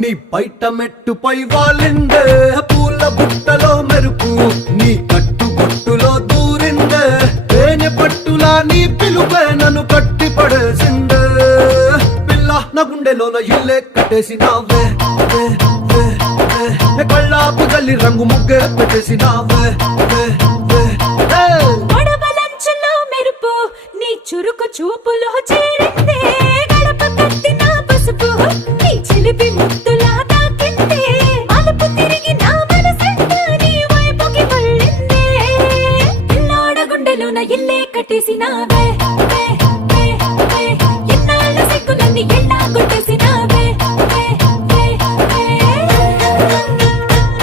నీ బయట మెట్టుపై వాలిందే పూల బుట్టలో మెరుపు నీ కట్టు బొట్టులో దూరిందే తేనె పట్టులా నీ పిలుపే నన్ను కట్టి పడేసిందే పిల్ల నా గుండెలోన ఇల్లే కట్టేసినావే కళ్ళాపు గల్లి రంగు ముగ్గే పెట్టేసినావే మెరుపు నీ చురుకు చూపులో చేరిందే గడప కట్టిన పసుపు నీ చిలిపి ముద్దులో